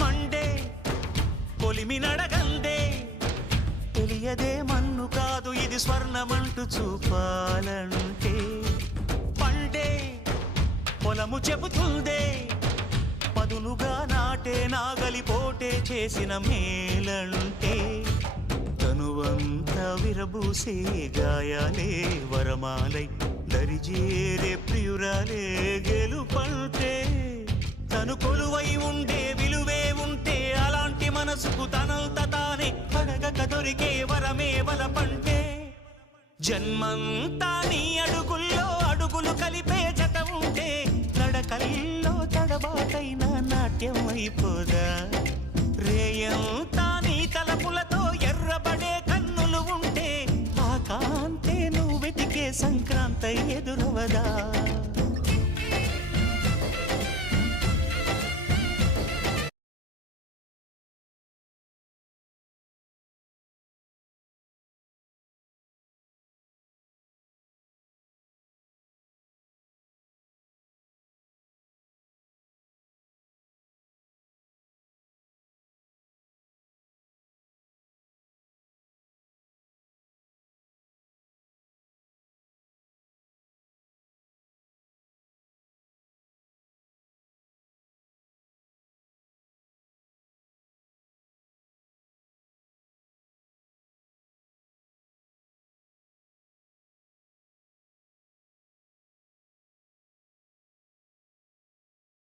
Monday కొలిమి నడగందే తెలియదే మన్ను కాదు ఇది స్వర్ణమంటూ చూపాలంటే పండే పొలము చెబుతుందే పదునుగా నాటే నాగలిపోటే చేసిన మేలంటే తనువంతా విరబూసే గాయాలే వరమాలై దరిజేరే ప్రియురాలే గెలుపంటే తను కొలువై ఉండే విలువే ఉంటే అలాంటి మనసుకు తనంత తానే అడగక దొరికే వరమే వలపంటే జన్మంతా నీ అడుగుల్లో అడుగులు కలిపే జత ఉంటే నడకల్లో తడబాటైన నాట్యం అయిపోదా రేయంతా నీ తలపులతో ఎర్రబడే కన్నులు ఉంటే ఆ కాంతే నువ్వు వెతికే సంక్రాంతి ఎదురవదా